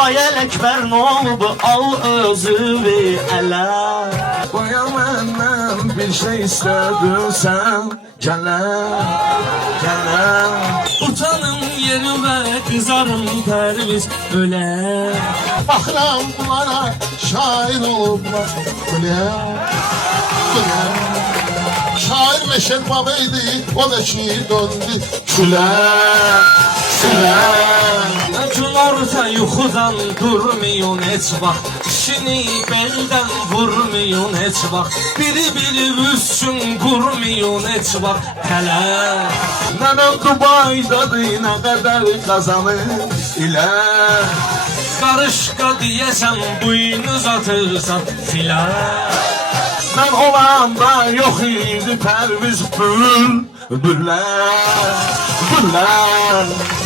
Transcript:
Ay Ələkbər nə olub, al özünü ələ. Baya məndən bir şey istədirsən, gələm, gələm. Utanım yerimə, qızarım pərviz ölə. Baxıram bunlara, şair olublar. Şair Meşer Baba idi, o da ki döndü külə, külə. Gün orta yuxudan durmayın heç vaxt, İşini beldən vurmayın heç vaxt, Biri üstün qurmayın heç vaxt, Hələ Nənəm Dubaydadır, nə qədər qazanır ilə. qarışqa deyəsən, buynuz atırsan filan. Mən olanda yox idi Pərviz bülbüllər, bülbüllər.